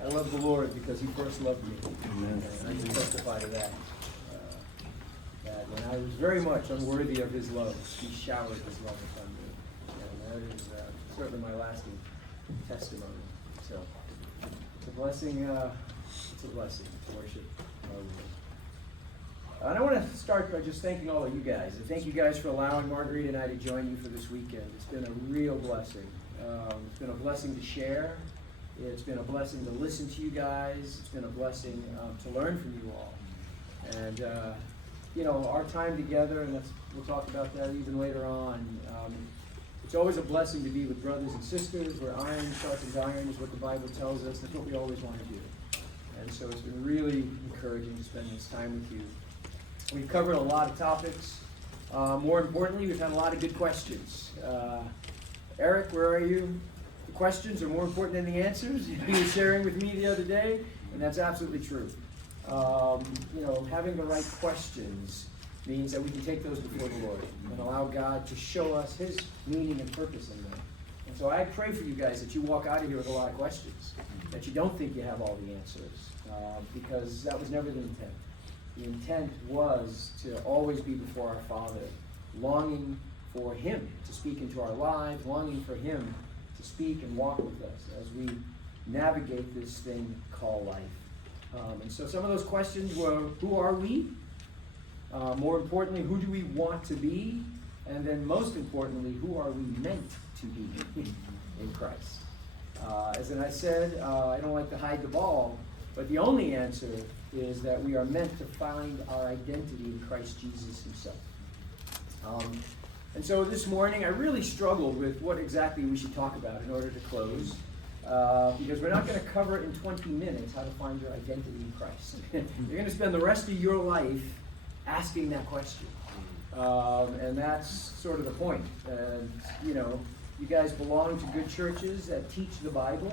I love the Lord because He first loved me. Amen. And I can testify to that. That when I was very much unworthy of His love, He showered His love upon me. And that is certainly my lasting testimony. So it's a blessing. It's a blessing to worship our Lord. And I want to start by just thanking all of you guys. And thank you guys for allowing Marguerite and I to join you for this weekend. It's been a real blessing. It's been a blessing to share. It's been a blessing to listen to you guys. It's been a blessing to learn from you all. And, our time together, and we'll talk about that even later on. It's always a blessing to be with brothers and sisters, where iron sharpens iron is what the Bible tells us. That's what we always want to do. And so it's been really encouraging to spend this time with you. We've covered a lot of topics. More importantly, we've had a lot of good questions. Eric, where are you? The questions are more important than the answers. You were sharing with me the other day, and that's absolutely true. Having the right questions means that we can take those before the Lord and allow God to show us His meaning and purpose in them. And so I pray for you guys that you walk out of here with a lot of questions, that you don't think you have all the answers, because that was never the intent. The intent was to always be before our Father, longing for Him to speak into our lives, longing for Him to speak and walk with us as we navigate this thing called life. And so some of those questions were, who are we? More importantly, who do we want to be? And then most importantly, who are we meant to be in Christ? As I said, I don't like to hide the ball, but the only answer is that we are meant to find our identity in Christ Jesus Himself. And so this morning, I really struggled with what exactly we should talk about in order to close. Because we're not going to cover in 20 minutes how to find your identity in Christ. You're going to spend the rest of your life asking that question. And that's sort of the point. And, you guys belong to good churches that teach the Bible,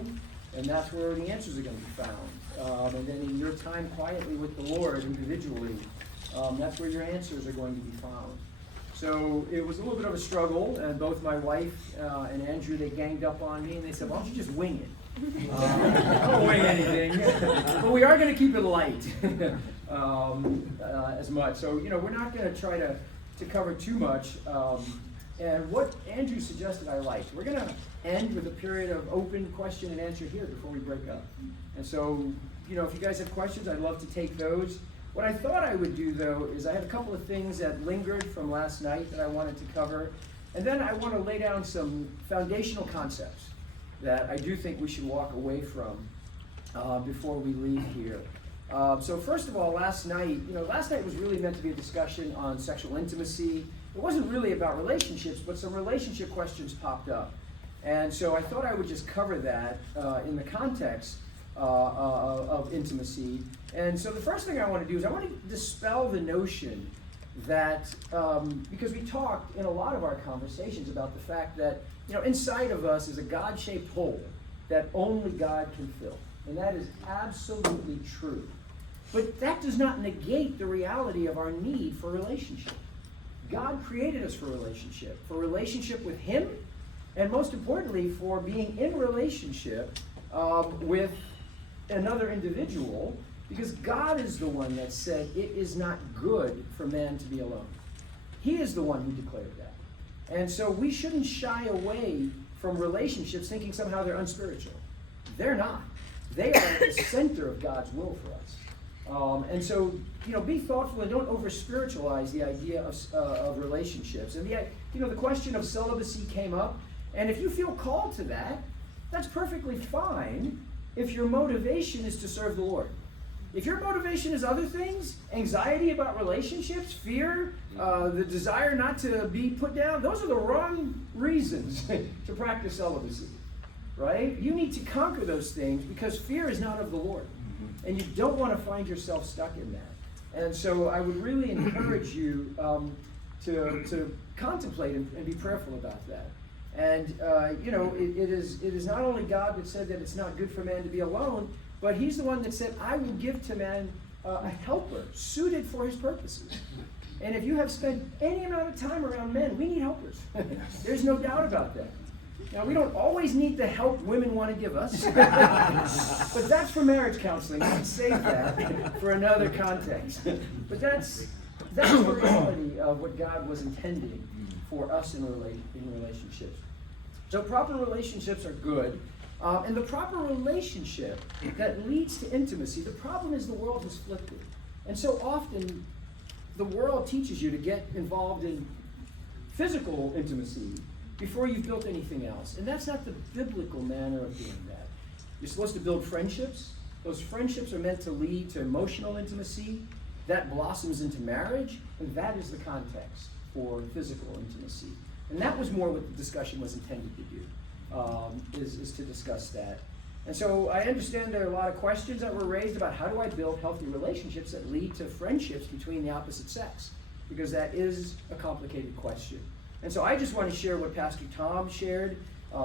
and that's where the answers are going to be found. And then in your time quietly with the Lord individually, that's where your answers are going to be found. So it was a little bit of a struggle, and both my wife and Andrew, they ganged up on me, and they said, why don't you just wing it? I don't wing anything, but we are going to keep it light as much. So, we're not going to try to cover too much. And what Andrew suggested I liked. We're going to end with a period of open question and answer here before we break up. And so, if you guys have questions, I'd love to take those. What I thought I would do, though, is I have a couple of things that lingered from last night that I wanted to cover. And then I want to lay down some foundational concepts that I do think we should walk away from before we leave here. So first of all, last night was really meant to be a discussion on sexual intimacy. It wasn't really about relationships, but some relationship questions popped up. And so I thought I would just cover that in the context of intimacy. And so the first thing I want to do is I want to dispel the notion that, because we talked in a lot of our conversations about the fact that, inside of us is a God-shaped hole that only God can fill. And that is absolutely true. But that does not negate the reality of our need for relationship. God created us for relationship with Him, and most importantly, for being in relationship with another individual, because God is the one that said it is not good for man to be alone. He is the one who declared that. And so we shouldn't shy away from relationships thinking somehow they're unspiritual. They're not. They are at the center of God's will for us. And so, be thoughtful and don't over-spiritualize the idea of relationships. And the question of celibacy came up. And if you feel called to that, that's perfectly fine if your motivation is to serve the Lord. If your motivation is other things, anxiety about relationships, fear, the desire not to be put down, those are the wrong reasons to practice celibacy, right? You need to conquer those things because fear is not of the Lord. And you don't want to find yourself stuck in that. And so I would really encourage you to contemplate and be prayerful about that. And, it is not only God that said that it's not good for man to be alone, but He's the one that said, I will give to man a helper suited for His purposes. And if you have spent any amount of time around men, we need helpers. There's no doubt about that. Now, we don't always need the help women want to give us, but that's for marriage counseling. We can save that for another context. But that's the reality of what God was intending for us in relationships. So proper relationships are good. And the proper relationship that leads to intimacy, the problem is the world has flipped it. And so often, the world teaches you to get involved in physical intimacy before you've built anything else. And that's not the biblical manner of doing that. You're supposed to build friendships. Those friendships are meant to lead to emotional intimacy. That blossoms into marriage, and that is the context for physical intimacy. And that was more what the discussion was intended to do, is to discuss that. And so I understand there are a lot of questions that were raised about how do I build healthy relationships that lead to friendships between the opposite sex, because that is a complicated question. And so I just want to share what Pastor Tom shared.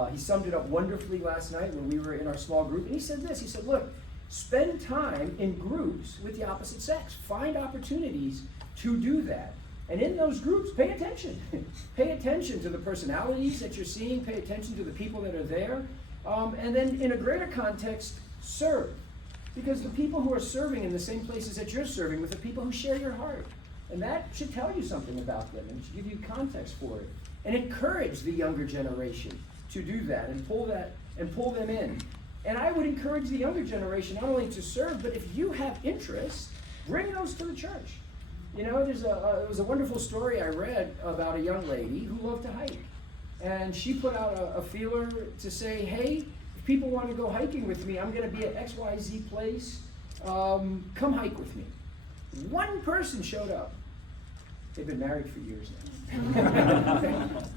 He summed it up wonderfully last night when we were in our small group. And he said this, he said, look, spend time in groups with the opposite sex. Find opportunities to do that. And in those groups, pay attention. Pay attention to the personalities that you're seeing. Pay attention to the people that are there. And then in a greater context, serve. Because the people who are serving in the same places that you're serving with the people who share your heart. And that should tell you something about them and should give you context for it. And encourage the younger generation to do that and pull them in. And I would encourage the younger generation not only to serve, but if you have interests, bring those to the church. You know, there was a wonderful story I read about a young lady who loved to hike. And she put out a feeler to say, hey, if people want to go hiking with me, I'm going to be at XYZ place. Come hike with me. One person showed up. They've been married for years now.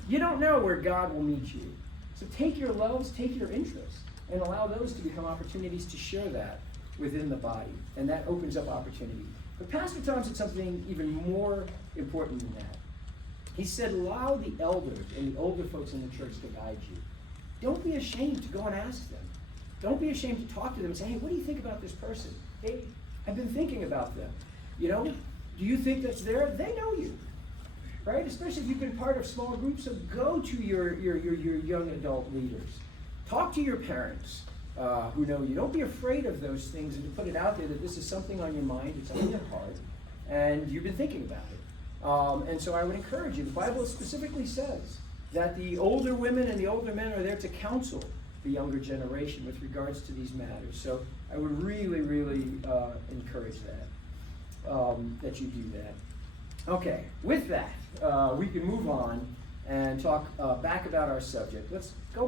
You don't know where God will meet you. So take your loves, take your interests, and allow those to become opportunities to share that within the body. And that opens up opportunity. But Pastor Tom said something even more important than that. He said, allow the elders and the older folks in the church to guide you. Don't be ashamed to go and ask them. Don't be ashamed to talk to them and say, hey, what do you think about this person? Hey, I've been thinking about them. You know, do you think that's there? They know you, right? Especially if you've been part of small groups. So go to your young adult leaders. Talk to your parents who know you. Don't be afraid of those things and to put it out there that this is something on your mind, it's on your heart, and you've been thinking about it. And so I would encourage you. The Bible specifically says that the older women and the older men are there to counsel the younger generation with regards to these matters. So I would really, really encourage that you do that. Okay, with that, we can move on and talk back about our subject. Let's go